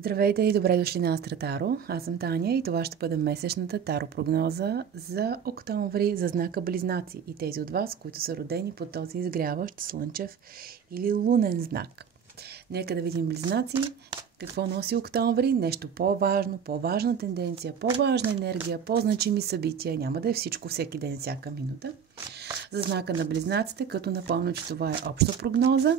Здравейте и добре дошли на Астра Таро. Аз съм Таня и това ще бъде месечната таро прогноза за октомври за знака Близнаци и тези от вас, които са родени под този изгряващ слънчев или лунен знак. Нека да видим Близнаци, какво носи октомври, нещо по-важно, по-важна тенденция, по-важна енергия, по-значими събития. Няма да е всичко всеки ден, всяка минута. За знака на Близнаците, като напомня, че това е обща прогноза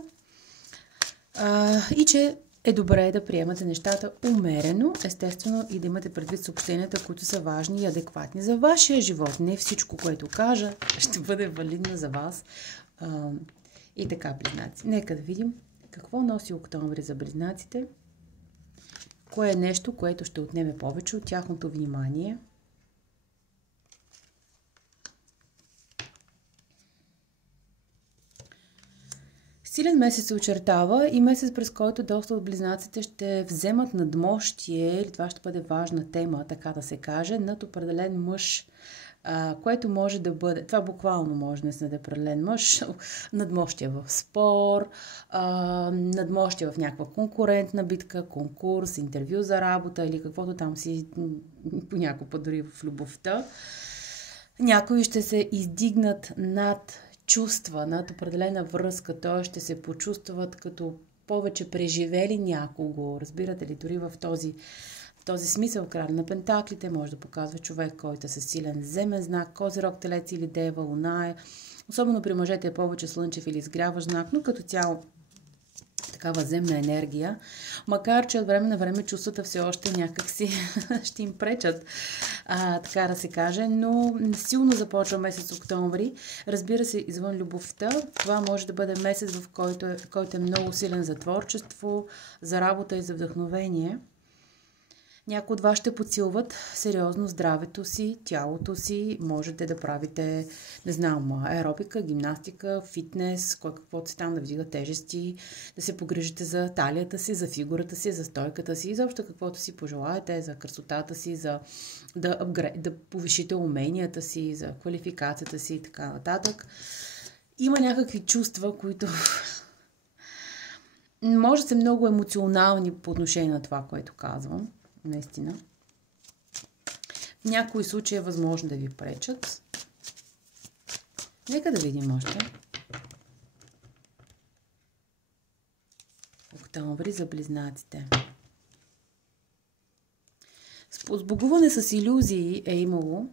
и че е добре да приемате нещата умерено, естествено, и да имате предвид съобщенията, които са важни и адекватни за вашия живот. Не всичко, което кажа, ще бъде валидно за вас. И така, Близнаци. Нека да видим какво носи октомври за Близнаците. Кое е нещо, което ще отнеме повече от тяхното внимание. Силен месец се очертава и месец, през който доста от Близнаците ще вземат надмощие, или това ще бъде важна тема, така да се каже, над определен мъж, което може да бъде, това буквално може да е определен мъж, надмощие в спор, надмощие в някаква конкурентна битка, конкурс, интервю за работа или каквото там си, понякога дори в любовта. Някои ще се издигнат над чувства, над определена връзка, т.е. ще се почувстват като повече преживели някого. Разбирате ли, дори в този смисъл Крал на Пентаклите може да показва човек, който е със силен земен знак, Козирог, Телец или Дева, Луна е. Особено при мъжете е повече слънчев или изгряващ знак, но като цяло такава земна енергия, макар че от време на време чувствата все още някакси ще им пречат, така да се каже, но силно започва месец октомври. Разбира се, извън любовта, това може да бъде месец, в който е много силен за творчество, за работа и за вдъхновение. Някои от вас ще подсилват сериозно здравето си, тялото си. Можете да правите, не знам, аеробика, гимнастика, фитнес, каквото си там, да вдига тежести, да се погрижите за талията си, за фигурата си, за стойката си, изобщо каквото си пожелаете, за красотата си, за да повишите уменията си, за квалификацията си и така нататък. Има някакви чувства, които може да са много емоционални по отношение на това, което казвам. Наистина. В някои случаи е възможно да ви пречат. Нека да видим още. Октомври за Близнаците. Сбогуване с илюзии е имало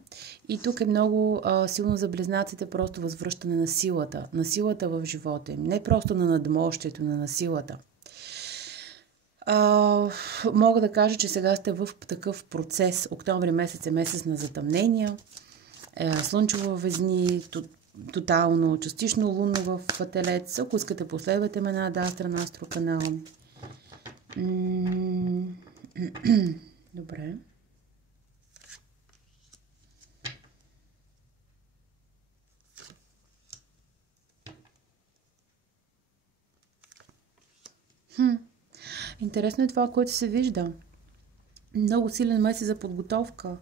и тук е много силно за Близнаците просто възвръщане на силата в живота им. Не просто на надмощието, на силата. Мога да кажа, че сега сте в такъв процес. Октомври месец е месец на затъмнения, слънчево във Везни, тотално, частично лунно в Телец. Ако искате, последвайте ме на Астра на Астро канал. Добре. Интересно е това, което се вижда. Много силен месец за подготовка,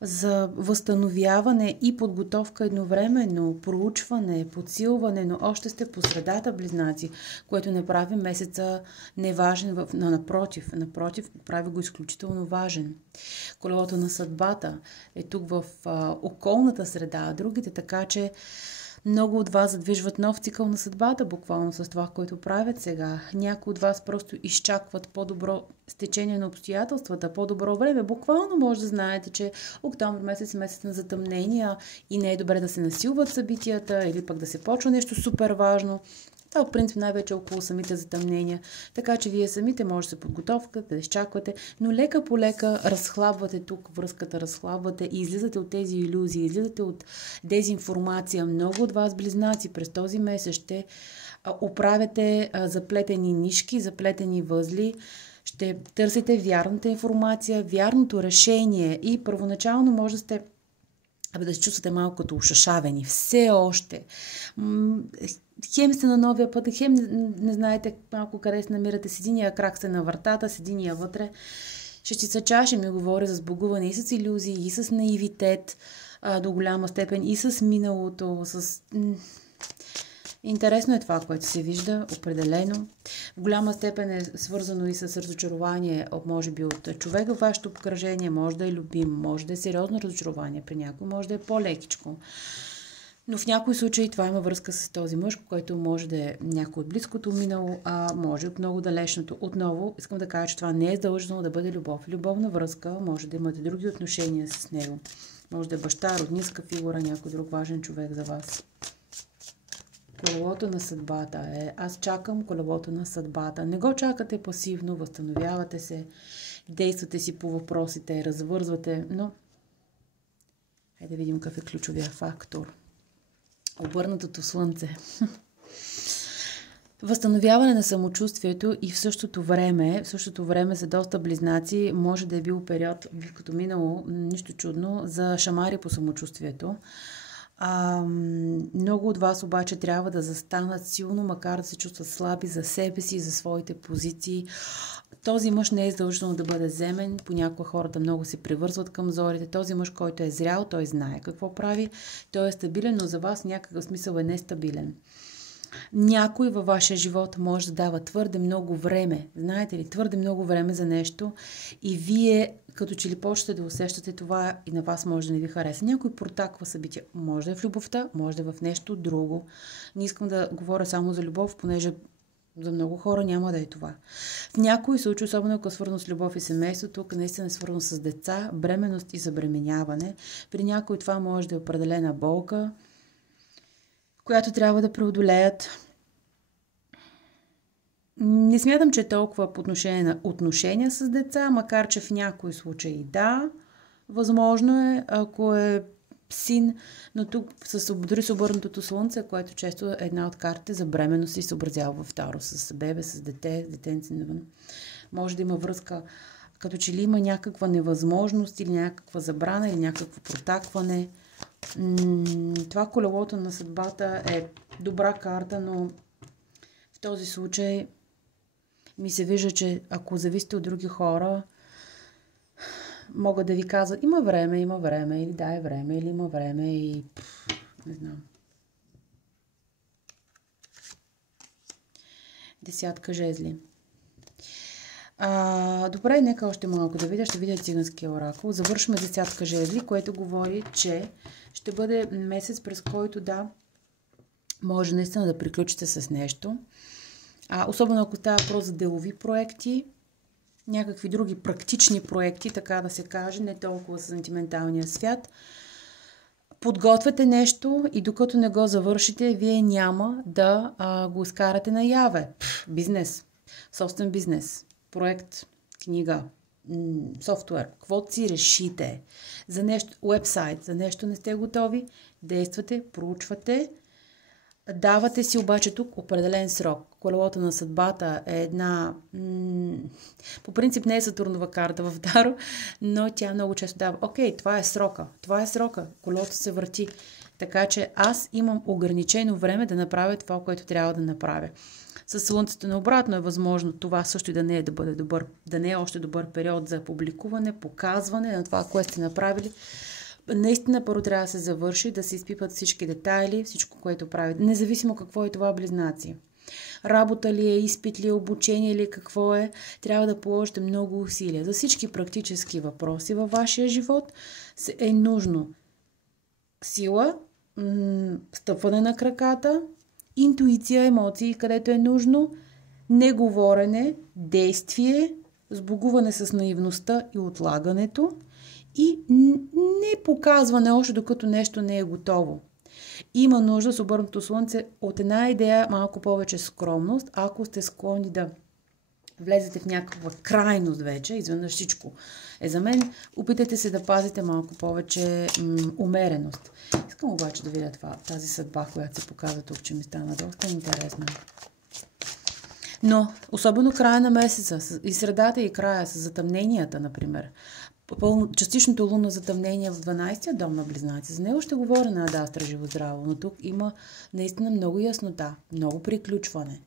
за възстановяване и подготовка едновременно, проучване, подсилване, но още сте по средата, Близнаци, което не прави месеца неважен, напротив, прави го изключително важен. Колелото на съдбата е тук в околната среда, а другите, така че много от вас задвижват нов цикъл на съдбата, буквално с това, което правят сега. Някои от вас просто изчакват по-добро стечение на обстоятелствата, по-добро време. Буквално може да знаете, че октомври месец е месец на затъмнения и не е добре да се насилват събитията или пък да се почва нещо супер важно. Това в принцип най-вече около самите затъмнения. Така че вие самите може да се подготовкате, да изчаквате, но лека по лека разхлабвате тук, връзката разхлабвате и излизате от тези илюзии, излизате от дезинформация. Много от вас, Близнаци, през този месец ще оправяте заплетени нишки, заплетени възли, ще търсите вярната информация, вярното решение и първоначално може да се чувствате малко като ушашавени. Все още. Хем сте на новия път, хем не знаете малко къде се намирате. С единия крак сте на вратата, с единия вътре. Шестица чаши ми говори за сбогуване и с илюзии, и с наивитет до голяма степен, и с миналото, Интересно е това, което се вижда, определено. В голяма степен е свързано и с разочарование, може би от човека в вашето обкръжение, може да е любим, може да е сериозно разочарование при някой, може да е по-лекичко. Но в някои случаи това има връзка с този мъж, който може да е някой от близкото минало, а може от много далечното. Отново искам да кажа, че това не е задължително да бъде любов. Любовна връзка, може да имате други отношения с него. Може да е баща, роднинска фигура, някой друг важен човек за вас. Колелото на съдбата е. Аз чакам колелото на съдбата. Не го чакате пасивно, възстановявате се, действате си по въпросите, развързвате, но хайде да видим какъв е ключовия фактор. Обърнатото слънце. Възстановяване на самочувствието и в същото време за доста близнаци може да е бил период, като минало, нищо чудно, за шамари по самочувствието. Много от вас обаче трябва да застанат силно, макар да се чувстват слаби за себе си, за своите позиции. Този мъж не е задължително да бъде земен. Понякога хората много се привързват към зорите. Този мъж, който е зрял, той знае какво прави. Той е стабилен, но за вас в някакъв смисъл е нестабилен. Някой във вашия живот може да дава твърде много време. Знаете ли, твърде много време за нещо и вие като че ли почвате да усещате това и на вас може да не ви хареса. Някой протаква събития. Може да е в любовта, може да е в нещо друго. Не искам да говоря само за любов, понеже за много хора няма да е това. В някои случаи, особено ако е свързано с любов и семейство, тук наистина е свързано с деца, бременност и забременяване. При някои това може да е определена болка, която трябва да преодолеят. Не смятам, че е толкова по отношение на отношения с деца, макар че в някои случаи да, възможно е, ако е син, но тук дори с обърнатото слънце, което често е една от картите за бременност и се образява във второ, с бебе, с дете, с детенци навън. Може да има връзка, като че ли има някаква невъзможност или някаква забрана или някакво протакване. Това колелото на съдбата е добра карта, но в този случай ми се вижда, че ако зависите от други хора, могат да ви казват има време, или да е време, или има време и не знам. Десятка жезли. Добре, нека още малко да видя. Ще видя циганския оракул. Завършваме десятка жезли, което говори, че ще бъде месец, през който да може наистина да приключите с нещо. Особено ако става въпрос за делови проекти, някакви други практични проекти, така да се каже, не толкова с сантименталния свят. Подготвяте нещо и докато не го завършите, вие няма да го изкарате наяве. Бизнес, собствен бизнес, проект, книга, софтуер, каквото си решите за нещо, уебсайт, за нещо не сте готови, действате, проучвате, давате си обаче тук определен срок. Колелото на съдбата е една... по принцип не е Сатурнова карта в Таро, но тя много често дава. Окей, това е срока. Колелото се върти. Така че аз имам ограничено време да направя това, което трябва да направя. С Слънцето наобратно е възможно това също и да не е да не е още добър период за публикуване, показване на това, което сте направили. Наистина първо трябва да се завърши, да се изпипат всички детайли, всичко, което прави. Независимо какво е това, близнаци. Работа ли е, изпит ли е, обучение ли, какво е, трябва да положите много усилия. За всички практически въпроси във вашия живот е нужно сила, стъпване на краката, интуиция, емоции, където е нужно, неговорене, действие, сбогуване с наивността и отлагането и не показване още докато нещо не е готово. Има нужда с обърнато слънце от една идея малко повече скромност, ако сте склонни да влезете в някаква крайност вече, изведнъж всичко е за мен, опитайте се да пазите малко повече умереност. Искам обаче да видя тази съдба, която се показва тук, че ми стана доста интересна. Но, особено края на месеца, и средата и края, с затъмненията, например, частичното лунно затъмнение в 12-я дом на близнаци. За него ще говоря на Адастра живо здраво, но тук има наистина много яснота, много приключване.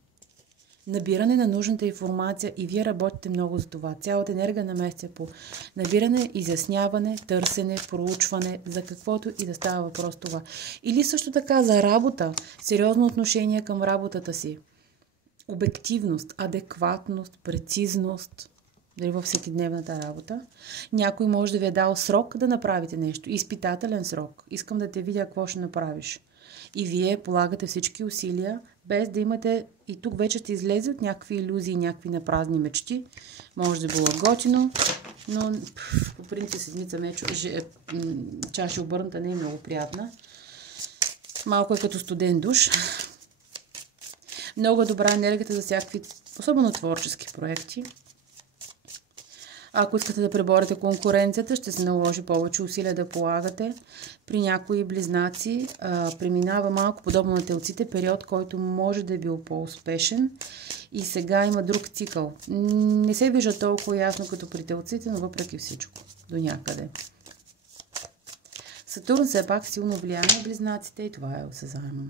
набиране на нужната информация и вие работите много за това. Цялата енергия на месеца по набиране, изясняване, търсене, проучване, за каквото и да става въпрос това. Или също така за работа, сериозно отношение към работата си. Обективност, адекватност, прецизност, дали във всекидневната работа. Някой може да ви е дал срок да направите нещо. Изпитателен срок. Искам да те видя какво ще направиш. И вие полагате всички усилия, без да имате... И тук вече ще излезе от някакви илюзии, някакви напразни мечти. Може да е било готино, но по принцип седмица чаша обърната не е много приятна. Малко е като студен душ. Много добра енергията за всякакви, особено творчески проекти. Ако искате да преборите конкуренцията, ще се наложи повече усилия да полагате. При някои близнаци преминава малко подобно на телците, период, който може да е бил по-успешен. И сега има друг цикъл. Не се вижда толкова ясно като при телците, но въпреки всичко. До някъде. Сатурн все пак силно влияе на близнаците и това е осезаемо.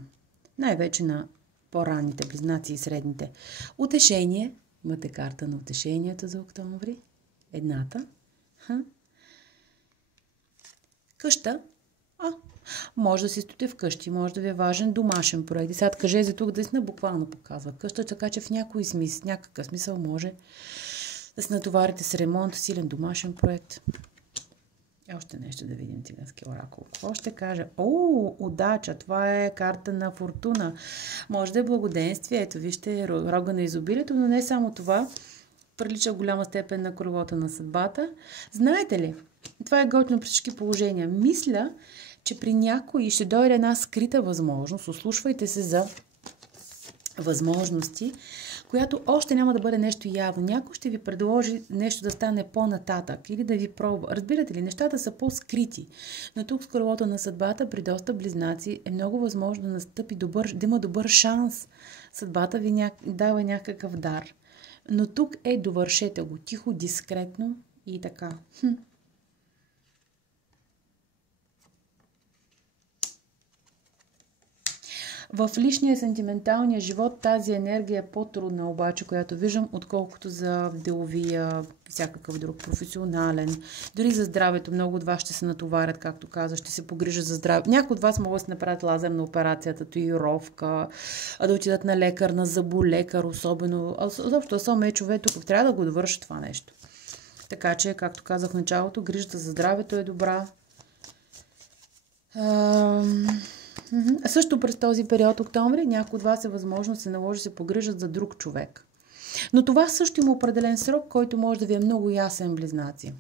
Най-вече на по-ранните близнаци и средните. Утешение. Имате карта на утешението за октомври. Едната. Къща. Може да си стоите вкъщи, може да ви е важен домашен проект. И сега кажа за тук да буквално показва къща, така че в някакъв смисъл може да се натоварите с ремонт, силен домашен проект. Още нещо да видим циганския оракул. Какво ще кажа? Удача! Това е карта на фортуна. Може да е благоденствие. Ето, вижте, рога на изобилието, но не само това. Прилича в голяма степен на крилото на съдбата. Знаете ли, това е готино при всички положения. Мисля, че при някой ще дойде една скрита възможност. Ослушвайте се за възможности, която още няма да бъде нещо явно. Някой ще ви предложи нещо да стане по-нататък или да ви пробва. Разбирате ли, нещата са по-скрити. Но тук с крилото на съдбата при доста близнаци е много възможно да настъпи да има добър шанс. Съдбата ви дава някакъв дар. Но тук довършете го тихо, дискретно и така. В личния сентименталния живот тази енергия е по-трудна обаче, която виждам, отколкото за деловия, всякакъв друг професионален. Дори за здравето много от вас ще се натоварят, както каза, ще се погрижат за здраве. Някои от вас могат да се направят лазерна операция, татуировка, да отидат на лекар, на зъболекар, особено човек тук трябва да го довърши това нещо. Така че, както казах в началото, грижата за здравето е добра. Също през този период октомври някои от вас е възможно да се наложи да се погрижат за друг човек. Но това също има определен срок, който може да ви е много ясен, близнаци.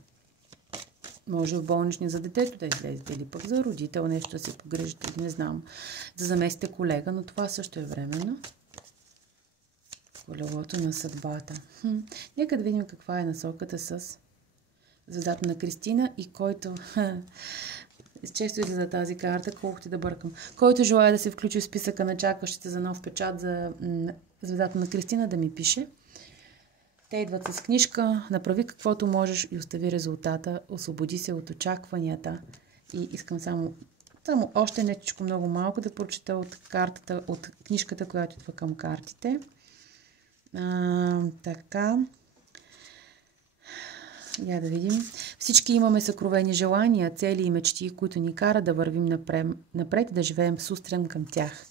Може в болнични за детето да излезете или пък за родител нещо да се погрижите, не знам, да заместите колега, но това също е временно. Колелото на съдбата. Нека да видим каква е насоката с звездата на Кристина и който... Често излиза тази карта, колкото да бъркам. Който желая да се включи в списъка на чакащите за нов печат за звездата на Кристина, да ми пише. Те идват с книжка, направи каквото можеш и остави резултата, освободи се от очакванията. И искам само още нечко много малко да прочита от книжката, която идва към картите. Така... Я да видим. Всички имаме съкровени желания, цели и мечти, които ни карат да вървим напред и да живеем с устрем към тях.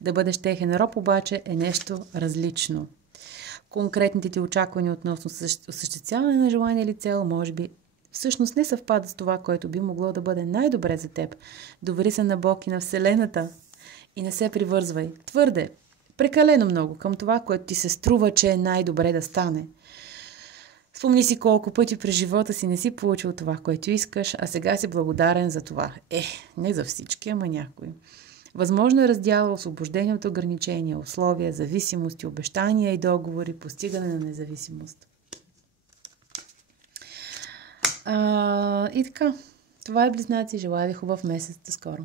Да бъдеш техен роб обаче е нещо различно. Конкретните ти очаквания относно осъществяване на желание или цел, може би, всъщност не съвпадат с това, което би могло да бъде най-добре за теб. Довери се на Бог и на Вселената и не се привързвай твърде, прекалено много към това, което ти се струва, че е най-добре да стане. Спомни си колко пъти през живота си не си получил това, което искаш, а сега си благодарен за това. Не за всички, ама някой. Възможно е раздяла, освобождение от ограничения, условия, зависимости, обещания и договори, постигане на независимост. И така, това е, близнаци. Желая ви хубав месец. До скоро!